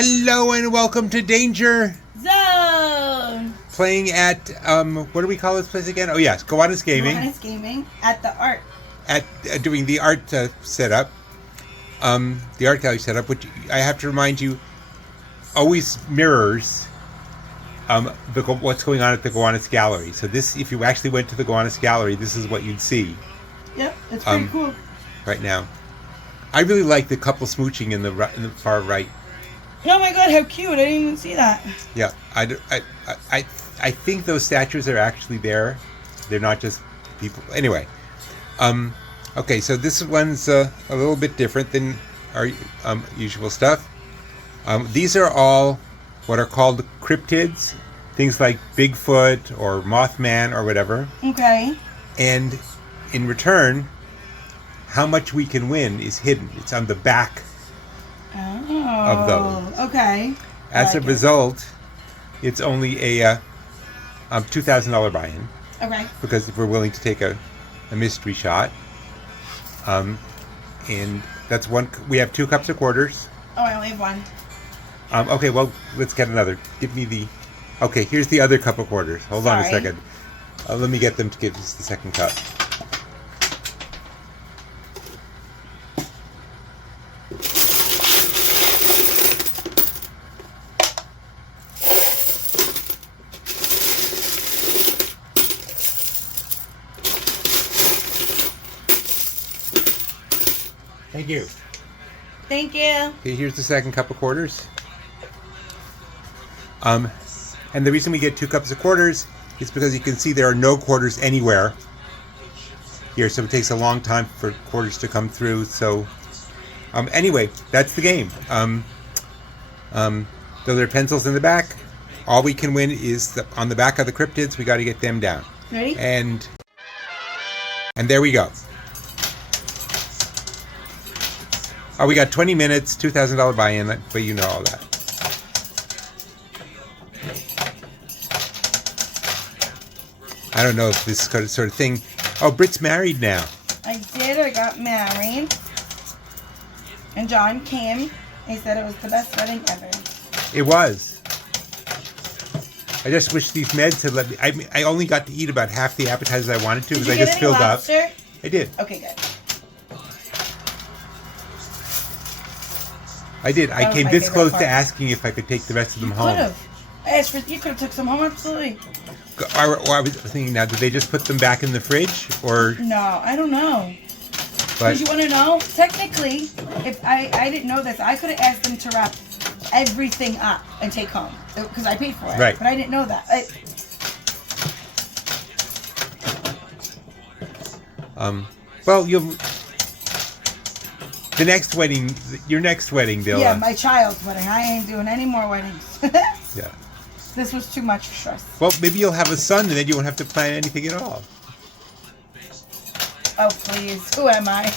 Hello and welcome to Danger Zone. Playing at, what do we call this place again? Oh yes, Gowanus Gaming. Gowanus Gaming at the art. At doing the art setup. The art gallery setup, which I have to remind you, always mirrors what's going on at the Gowanus Gallery. So this, if you actually went to the Gowanus Gallery, this is what you'd see. Yep, it's pretty cool. Right now. I really like the couple smooching in the far right. Oh my god, how cute! I didn't even see that. Yeah, I think those statues are actually there. They're not just people. Anyway, okay, so this one's a little bit different than our usual stuff. These are all what are called cryptids, things like Bigfoot or Mothman or whatever. Okay. And in return, how much we can win is hidden. It's on the back of those. Okay. As a result, it's only a $2,000 buy-in. Okay. Because if we're willing to take a mystery shot. And that's one. We have 2 cups of quarters. Oh, I only have one. Okay, well, let's get another. Give me the... Okay, here's the other cup of quarters. Hold on a second. Let me get them to give us the second cup. Thank you. Thank you. Okay, here's the second cup of quarters. And the reason we get 2 cups of quarters is because you can see there are no quarters anywhere here, so it takes a long time for quarters to come through. So, anyway, that's the game. Those are pencils in the back. All we can win is on the back of the cryptids. We got to get them down. Ready? And there we go. Oh, we got 20 minutes, $2,000 buy-in, but you know all that. I don't know if this sort of thing... Oh, Britt's married now. I did. I got married. And John came. He said it was the best wedding ever. It was. I just wish these meds had let me... I only got to eat about half the appetizers I wanted to because I just filled up. I did. Okay, good. I did. I came this close to asking if I could take the rest of them home. You could have took some home, absolutely. I was thinking now, did they just put them back in the fridge, or? No, I don't know. But you want to know? Technically, if I didn't know this, I could have asked them to wrap everything up and take home because I paid for it. Right. But I didn't know that. Well, the next wedding, your next wedding, Dylan. Yeah, my child's wedding. I ain't doing any more weddings. Yeah. This was too much stress. Well, maybe you'll have a son and then you won't have to plan anything at all. Oh, please. Who am I?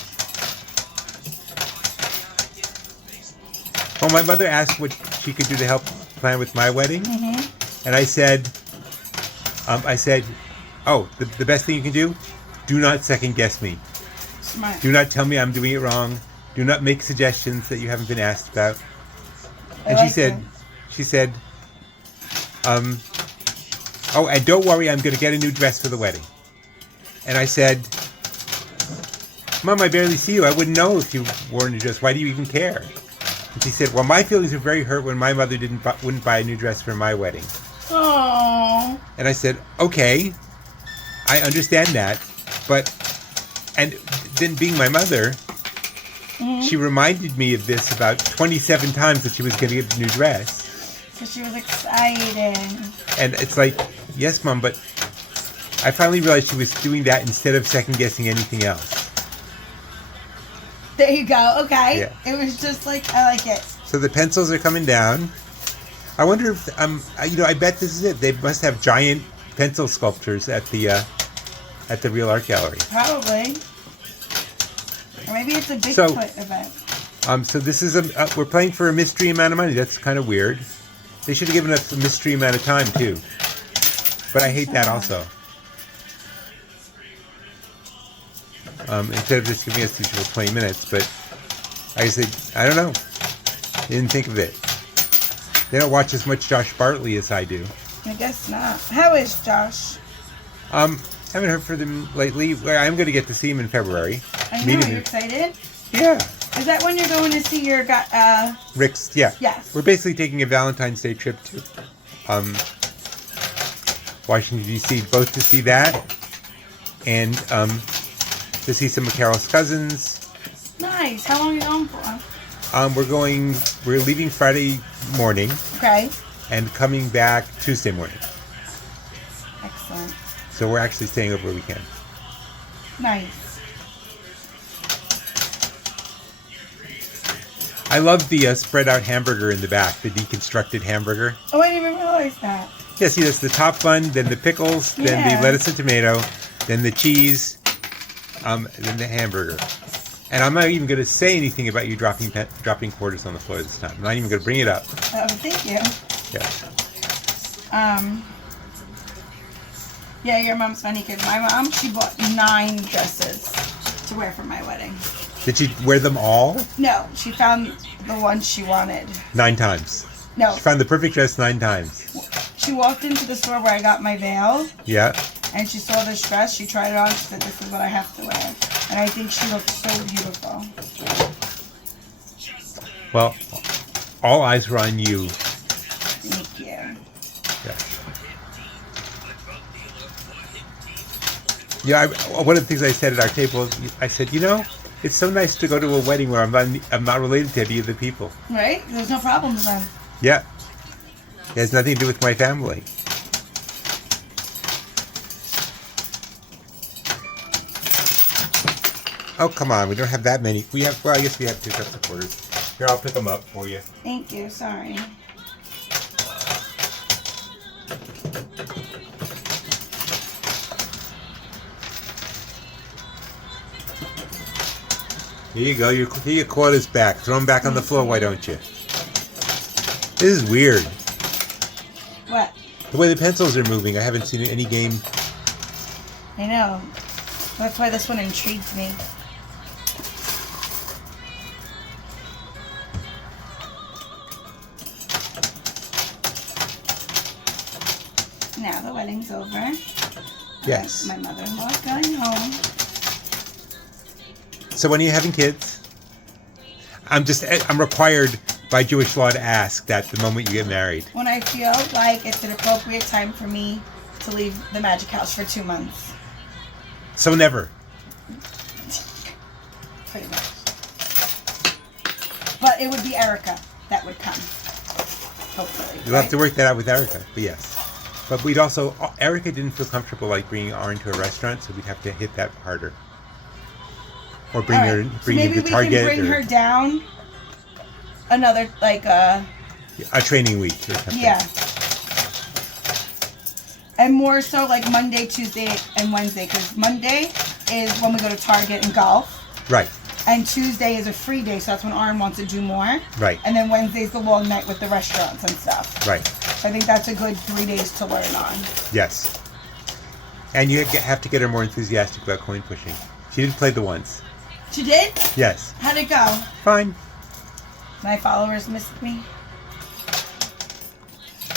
Well, my mother asked what she could do to help plan with my wedding. Mm-hmm. And I said, oh, the best thing you can do, do not second guess me. Smart. Do not tell me I'm doing it wrong. Do not make suggestions that you haven't been asked about. And she said, oh, and don't worry, I'm going to get a new dress for the wedding. And I said, Mom, I barely see you. I wouldn't know if you wore a new dress. Why do you even care? And she said, well, my feelings are very hurt when my mother wouldn't buy a new dress for my wedding. Aww. And I said, okay, I understand that, but, and then being my mother, she reminded me of this about 27 times that she was going to get a new dress. So she was excited. And it's like, yes, Mom, but I finally realized she was doing that instead of second-guessing anything else. There you go. Okay. Yeah. It was just like, I like it. So the pencils are coming down. I wonder if, I bet this is it. They must have giant pencil sculptures at the Real Art Gallery. Probably. Or maybe it's a Bigfoot event. So this is we're playing for a mystery amount of money. That's kind of weird. They should have given us a mystery amount of time too. But I hate that also. Instead of just giving us the usual 20 minutes, but I said, I don't know. Didn't think of it. They don't watch as much Josh Bartley as I do. I guess not. How is Josh? Haven't heard from them lately. Well, I'm going to get to see him in February. I Meet know. him Are you in- excited? Yeah. Is that when you're going to see your guy? Rick's, yeah. Yes. We're basically taking a Valentine's Day trip to Washington, D.C., both to see that and to see some of Carol's cousins. Nice. How long are you going for? We're leaving Friday morning Okay. and coming back Tuesday morning. Excellent. So we're actually staying over a weekend. Nice. I love the spread out hamburger in the back, the deconstructed hamburger. Oh, I didn't even realize that. Yeah, see, that's the top bun, then the pickles, then Yeah. the lettuce and tomato, then the cheese, then the hamburger. And I'm not even going to say anything about you dropping quarters on the floor this time. I'm not even going to bring it up. Oh, thank you. Yeah. Yeah, your mom's funny because my mom, she bought 9 dresses to wear for my wedding. Did she wear them all? No, she found the one she wanted. 9 times. No, She found the perfect dress 9 times. she walked into the store where I got my veil, Yeah. and she saw this dress. She tried it on. She said, "This is what I have to wear," and I think she looked so beautiful. Well, all eyes were on you. Thank you. Yeah. Yeah, one of the things I said at our table, I said, you know, it's so nice to go to a wedding where I'm not related to any of the people. Right? There's no problems then. Yeah. It has nothing to do with my family. Oh, come on. We don't have that many. Well, I guess we have 2 cups of quarters. Here, I'll pick them up for you. Thank you. Sorry. Here you go. Your quarters back. Throw them back on the floor, why don't you? This is weird. What? The way the pencils are moving, I haven't seen any game. I know. That's why this one intrigues me. Now the wedding's over. Yes. My mother-in-law's going home. So when are you having kids? I'm required by Jewish law to ask that the moment you get married. When I feel like it's an appropriate time for me to leave the Magic House for 2 months. So never. Pretty much. But it would be Erica that would come. Hopefully. You'll have to work that out with Erica, but yes. But we'd also, Erica didn't feel comfortable like bringing Aaron to a restaurant, so we'd have to hit that harder. Or bring her, So bring maybe her to we Target. can bring her down another, like, a training week or something. yeah. And more so like Monday, Tuesday, and Wednesday, because Monday is when we go to Target and golf. Right, And Tuesday is a free day, so that's when Aaron wants to do more. right, And then Wednesday's the long night with the restaurants and stuff. right. So I think that's a good 3 days to learn on. Yes. And you have to get her more enthusiastic about coin pushing. She did play the once. She did? Yes. How'd it go? Fine. My followers missed me.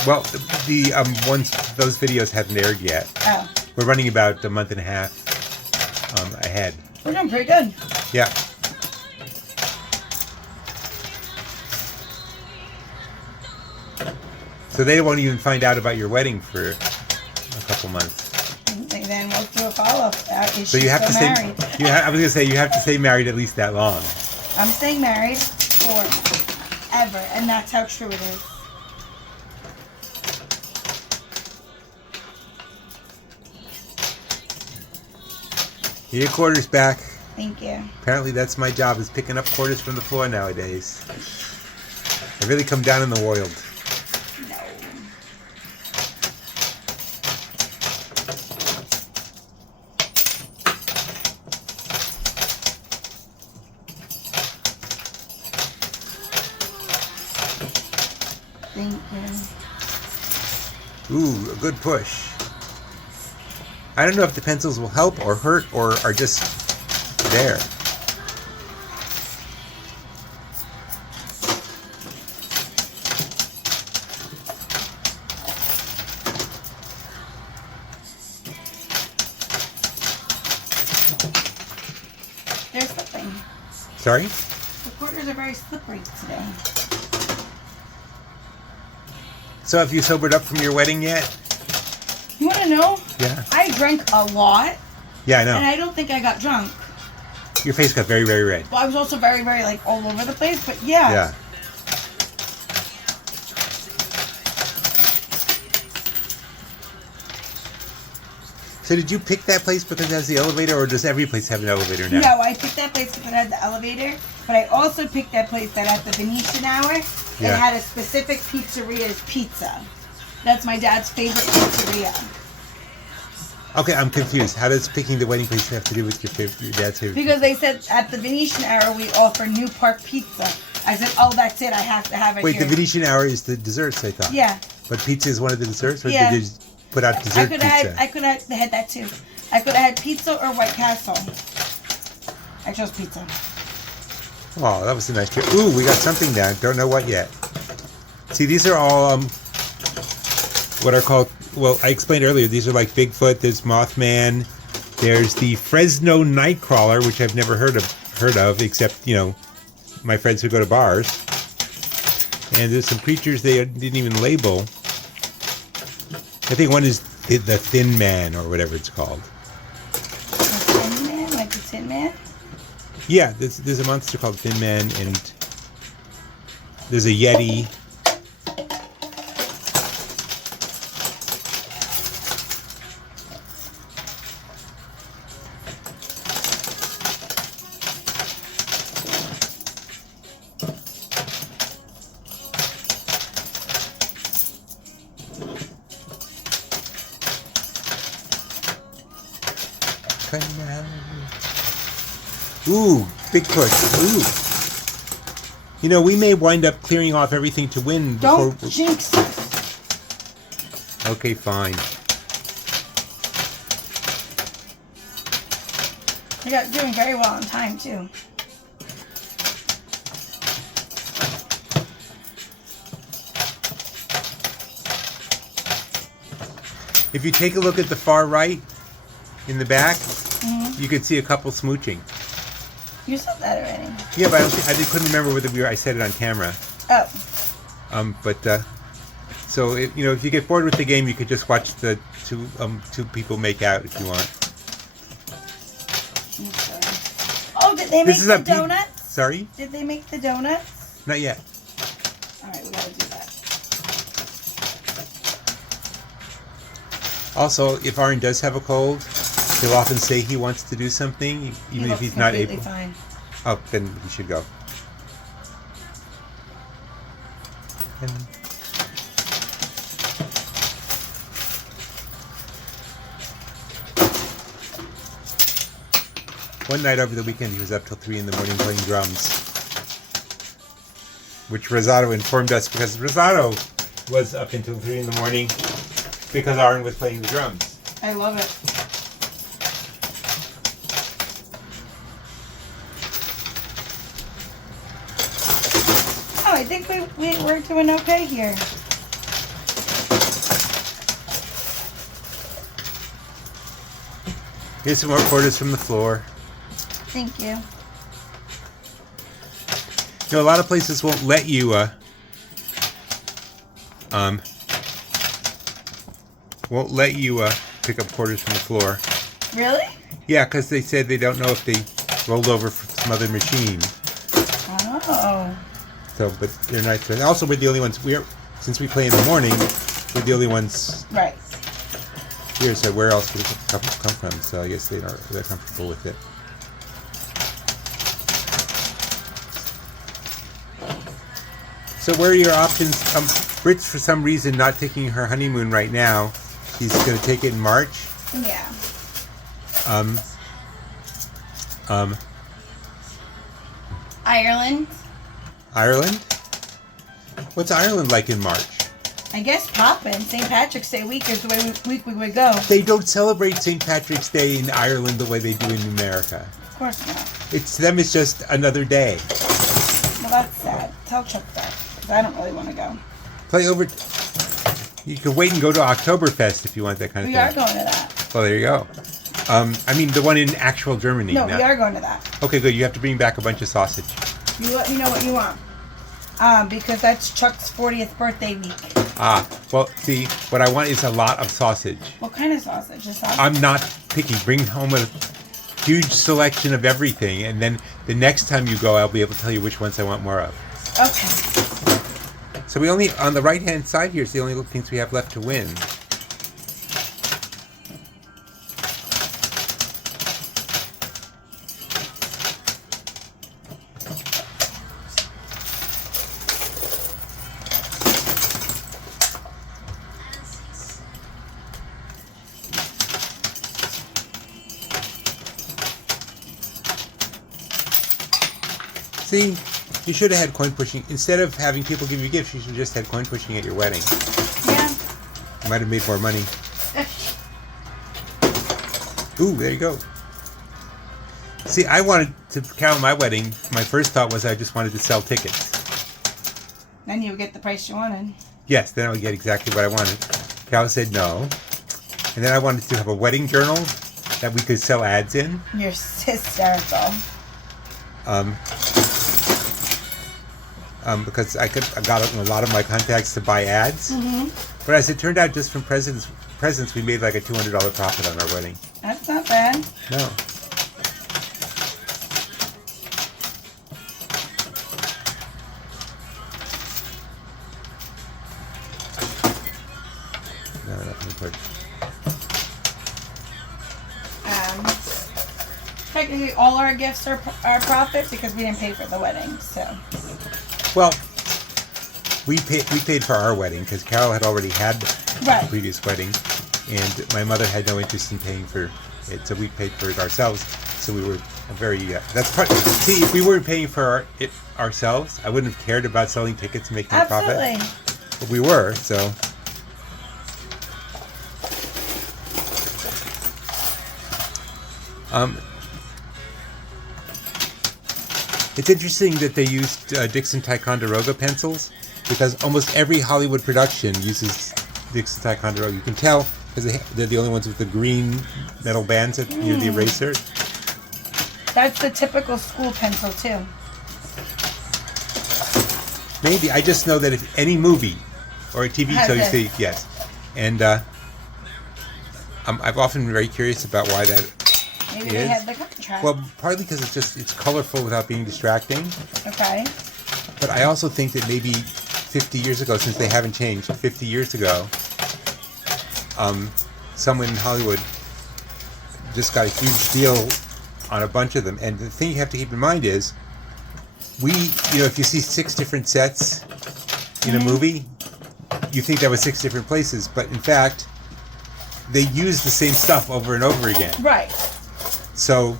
Well, the ones, those videos haven't aired yet. Oh, We're running about a month and a half ahead. we're doing pretty good. Yeah. So they won't even find out about your wedding for a couple months. And then we'll do a follow-up. Is So she you have still to married? stay. I was gonna say you have to stay married at least that long. I'm staying married forever, and that's how true it is. Your quarters back. Thank you. Apparently that's my job, is picking up quarters from the floor nowadays. I really come down in the world. No. Thank you. Ooh, a good push. I don't know if the pencils will help or hurt or are just there. Sorry? The corners are very slippery today. So have you sobered up from your wedding yet? You want to know? Yeah. I drank a lot, Yeah, I know. and I don't think I got drunk. Your face got very, very red. Well, I was also very, very, like, all over the place, but yeah. Yeah. So did you pick that place because it has the elevator, or does every place have an elevator now? No, I picked that place because it had the elevator, but I also picked that place that at the Venetian Hour, it had a specific pizzeria's pizza. That's my dad's favorite pizzeria. Okay, I'm confused. How does picking the wedding place have to do with your dad's favorite? Because they said at the Venetian Hour we offer New Park pizza. I said, oh, that's it. I have to have it Wait, here. the Venetian Hour is the desserts, I thought. Yeah. But pizza is one of the desserts, or Yeah. did you put out dessert pizza? I could have had that too. I could have had pizza or White Castle. I chose pizza. Oh, that was a nice trip. Ooh, we got something down. Don't know what yet. See, these are all what are called. Well, I explained earlier. These are like Bigfoot. There's Mothman. There's the Fresno Nightcrawler, which I've never heard of, except my friends who go to bars. And there's some creatures they didn't even label. I think one is the Thin Man or whatever it's called. The Tin Man, like the Tin Man. Yeah, there's a monster called Thin Man, and there's a Yeti. Ooh, Bigfoot. Ooh. We may wind up clearing off everything to win before... Don't jinx us. Okay, fine. You got doing very well on time too. If you take a look at the far right, in the back, you can see a couple smooching. You said that already. Yeah, but I couldn't remember whether I said it on camera. Oh. So if you get bored with the game, you could just watch the two people make out if you want. Okay. Oh, did they make the donuts? Sorry? Did they make the donuts? Not yet. All right, we gotta do that. Also, if Arn does have a cold, he'll often say he wants to do something, even if he's not able. Fine. Oh, then he should go. And one night over the weekend, he was up till 3 in the morning playing drums, which Rosado informed us because Rosado was up until 3 in the morning because Arn was playing the drums. I love it. Oh, I think we're doing okay here. Here's some more quarters from the floor. Thank you. A lot of places won't let you pick up quarters from the floor. Really? Yeah, because they said they don't know if they rolled over from some other machine. Oh. So, but they're nice. And also, we're the only ones. Since we play in the morning, we're the only ones Right. here. So where else would it come from? So I guess they're comfortable with it. So where are your options? Britt's for some reason not taking her honeymoon right now. She's going to take it in March. Yeah. Ireland. Ireland? What's Ireland like in March? I guess poppin'. St. Patrick's Day week is the week we would go. They don't celebrate St. Patrick's Day in Ireland the way they do in America. Of course not. To them, it's just another day. Well, that's sad. Tell Chuck that. Because I don't really want to go. Play over. You can wait and go to Oktoberfest if you want that kind of We thing. are going to that. Well, there you go. I mean, the one in actual Germany. No, we are going to that. Okay, good. You have to bring back a bunch of sausage. You let me know what you want. Because that's Chuck's 40th birthday week. Well, see, what I want is a lot of sausage. What kind of sausage? Just sausage? I'm not picky. Bring home a huge selection of everything, and then the next time you go, I'll be able to tell you which ones I want more of. Okay. So we only, on the right-hand side here, is the only things we have left to win. See, you should have had coin pushing. Instead of having people give you gifts, you should have just had coin pushing at your wedding. Yeah. You might have made more money. Ooh, there you go. See, I wanted to count my wedding. My first thought was I just wanted to sell tickets. Then you would get the price you wanted. Yes, then I would get exactly what I wanted. Cal said no. And then I wanted to have a wedding journal that we could sell ads in. You're hysterical. Because I got a lot of my contacts to buy ads. Mm-hmm. But as it turned out, just from presents, we made like a $200 profit on our wedding. That's not bad. No. No, nothing important. Technically, all our gifts are profit because we didn't pay for the wedding. So. Well, we paid for our wedding because Carol had already had the previous wedding, and my mother had no interest in paying for it, so we paid for it ourselves. So we were very that's part. See, if we weren't paying for it ourselves, I wouldn't have cared about selling tickets and making a profit. But we were, so. It's interesting that they used Dixon Ticonderoga pencils because almost every Hollywood production uses Dixon Ticonderoga. You can tell because they're the only ones with the green metal bands near the eraser. That's the typical school pencil too. Maybe. I just know that if any movie or a TV show you see, yes. And I've often been very curious about why that Maybe they had the contrast. Well, partly because it's colorful without being distracting. Okay. But I also think that maybe 50 years ago, since they haven't changed, 50 years ago, someone in Hollywood just got a huge deal on a bunch of them. And the thing you have to keep in mind is, if you see 6 different sets in a movie, you think that was 6 different places. But in fact, they use the same stuff over and over again. Right. So,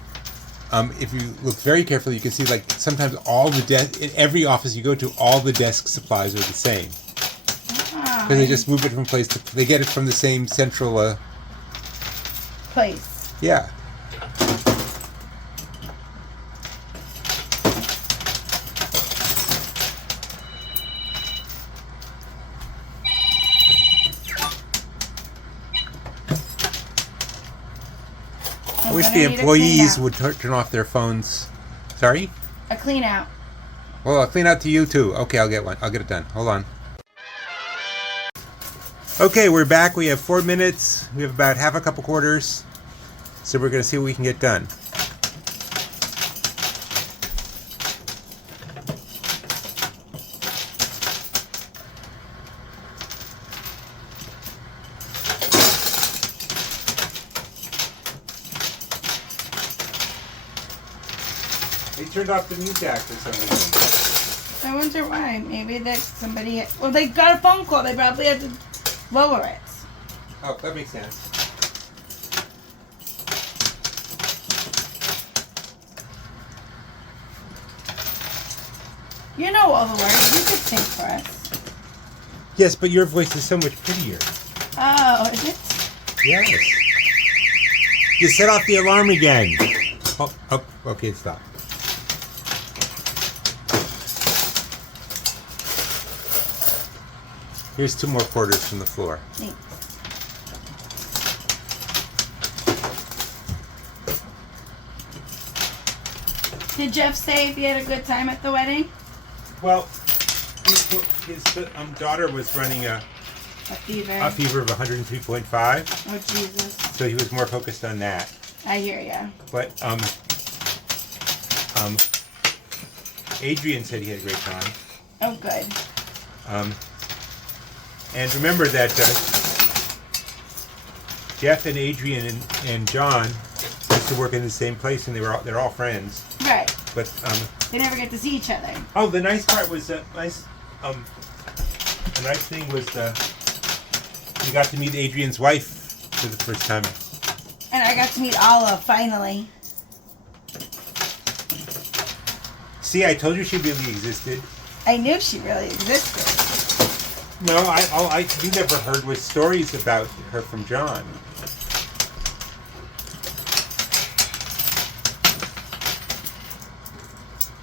if you look very carefully, you can see like sometimes all the in every office you go to, all the desk supplies are the same because they just move it from place to. They get it from the same central place. Yeah. I wish the employees would turn off their phones. Sorry? A clean out. Well, I'll clean out to you too. Okay, I'll get one. I'll get it done. Hold on. Okay, we're back. We have 4 minutes. We have about half a cup of quarters. So we're going to see what we can get done. They turned off the mute jack for some reason. I wonder why. Maybe that somebody... Well, they got a phone call. They probably had to lower it. Oh, that makes sense. You know all the words. You could sing for us. Yes, but your voice is so much prettier. Oh, is it? Yes. You set off the alarm again. Oh, okay, stop. Here's 2 more quarters from the floor. Thanks. Did Jeff say if he had a good time at the wedding? Well, his daughter was running a fever of 103.5. Oh, Jesus. So he was more focused on that. I hear ya. But Adrian said he had a great time. Oh, good. And remember that Jeff and Adrian and John used to work in the same place, and they're all friends. Right. But they never get to see each other. Oh, the nice part was the nice thing was you got to meet Adrian's wife for the first time. And I got to meet Olive finally. See, I told you she really existed. I knew she really existed. No, all you never heard was stories about her from John.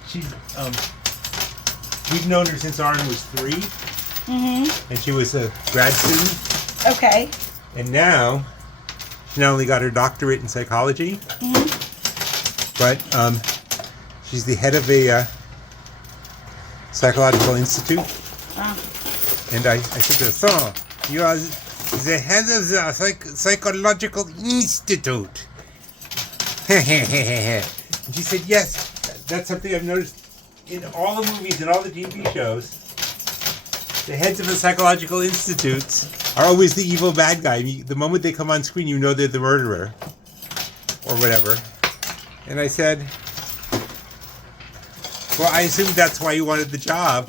She's we've known her since Arn was 3. Mm-hmm. And she was a grad student. Okay. And now she not only got her doctorate in psychology, but she's the head of a psychological institute. Oh. And I said to her, so, you are the head of the psychological institute. And she said, yes, that's something I've noticed in all the movies and all the TV shows. The heads of the psychological institutes are always the evil bad guy. I mean, the moment they come on screen, you know they're the murderer. Or whatever. And I said, well, I assumed that's why you wanted the job.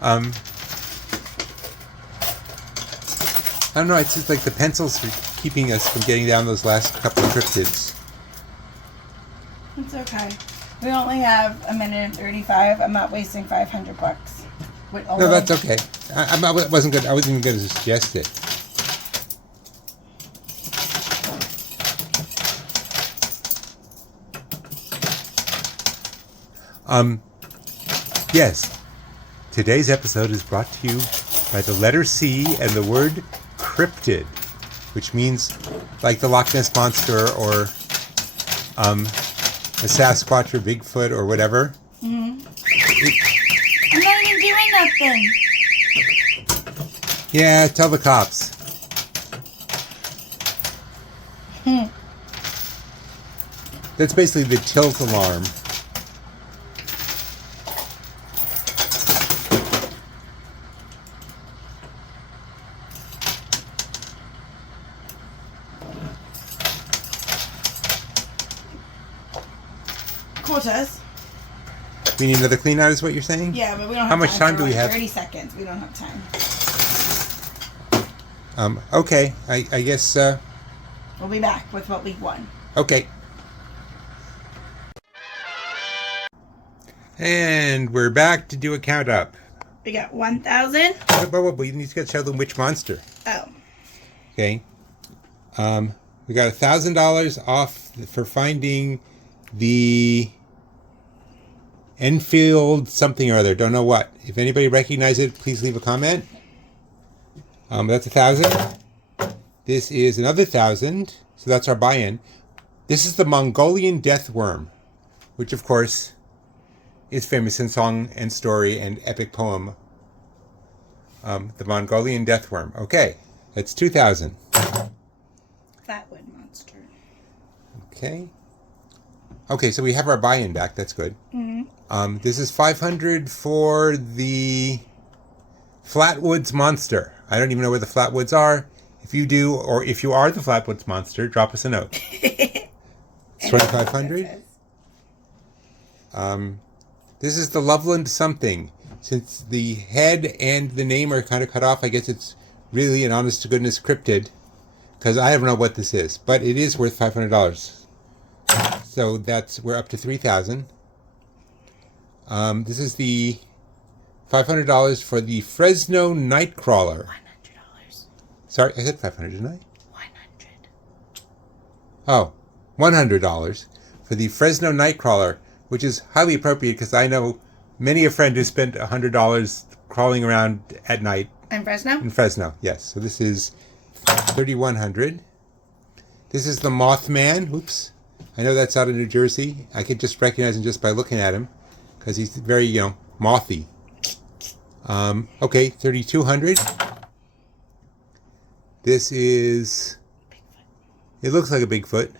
I don't know, it's just like the pencils are keeping us from getting down those last couple of cryptids. It's okay. We only have a minute and 35. I'm not wasting $500. No, that's okay. I wasn't good. I wasn't even going to suggest it. Yes. Today's episode is brought to you by the letter C and the word cryptid, which means like the Loch Ness Monster or the Sasquatch or Bigfoot or whatever. Mm-hmm. I'm not even doing nothing. Yeah, tell the cops. That's basically the tilt alarm. Quarters. We need another clean out is what you're saying? Yeah, but we don't have How much time do we have? 30 seconds. We don't have time. Okay. I guess, We'll be back with what we won. Okay. And we're back to do a count up. We got 1,000. But we need to tell them which monster. Oh. Okay. We got $1,000 off for finding the Enfield something or other. Don't know what. If anybody recognizes it, please leave a comment. That's 1,000. This is another 1,000. So that's our buy-in. This is the Mongolian death worm, which of course is famous in song and story and epic poem. The Mongolian death worm. Okay, that's 2,000. Flatwood monster. Okay. Okay, so we have our buy-in back. That's good. Mm-hmm. This is 500 for the Flatwoods monster. I don't even know where the Flatwoods are. If you do, or if you are the Flatwoods monster, drop us a note. It's 2,500. This is the Loveland something. Since the head and the name are kind of cut off, I guess it's really an honest-to-goodness cryptid. Because I don't know what this is. But it is worth $500. So we're up to 3,000. This is the $500 for the Fresno Nightcrawler. $100. Sorry, I said 500, didn't I? 100. Oh, $100 for the Fresno Nightcrawler, which is highly appropriate because I know many a friend who spent $100 crawling around at night. In Fresno? In Fresno, yes. So this is $3,100. This is the Mothman. Oops. I know that's out of New Jersey. I could just recognize him just by looking at him because he's very, mothy. Okay, 3,200. This is... It looks like a Bigfoot.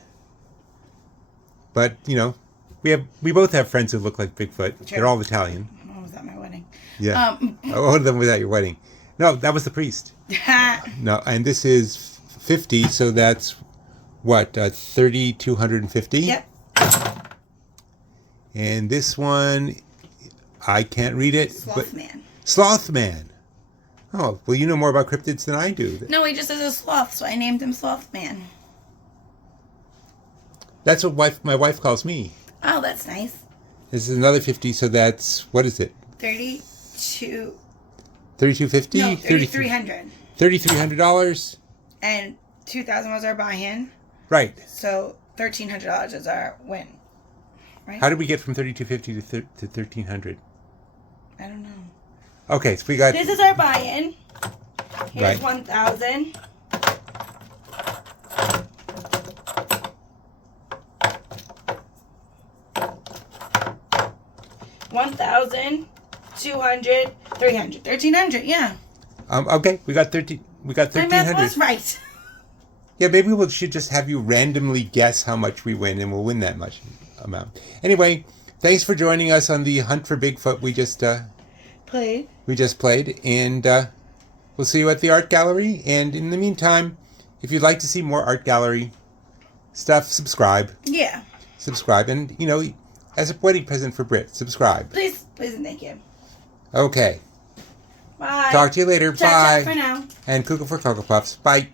But, we both have friends who look like Bigfoot. True. They're all Italian. Oh, was at my wedding. Yeah. One of them was at your wedding. No, that was the priest. No, and this is 50, so that's what, 3,250? Yep. And this one, I can't read it. Slothman. Slothman. Oh, well, you know more about cryptids than I do. No, he just is a sloth, so I named him Slothman. That's what my wife calls me. Oh, that's nice. This is another 50, so that's, what is it? 3,250? No, 3,300. $3,300? And 2,000 was our buy-in. Right. So $1,300 is our win. Right? How did we get from 3,250 to 1,300? I don't know. Okay, so we got... This is our buy-in. Here's Right. 1,000. $1,000, $200, $300, $1,300. Yeah. Okay, we got 1,300. My math was right. Yeah, maybe we should just have you randomly guess how much we win, and we'll win that much amount. Anyway, thanks for joining us on the Hunt for Bigfoot. We just played, and we'll see you at the art gallery. And in the meantime, if you'd like to see more art gallery stuff, subscribe. Yeah. Subscribe, and as a wedding present for Brit, subscribe. Please, and thank you. Okay. Bye. Talk to you later. Ciao, Bye. ciao for now. And Cuckoo for Cocoa Puffs. Bye.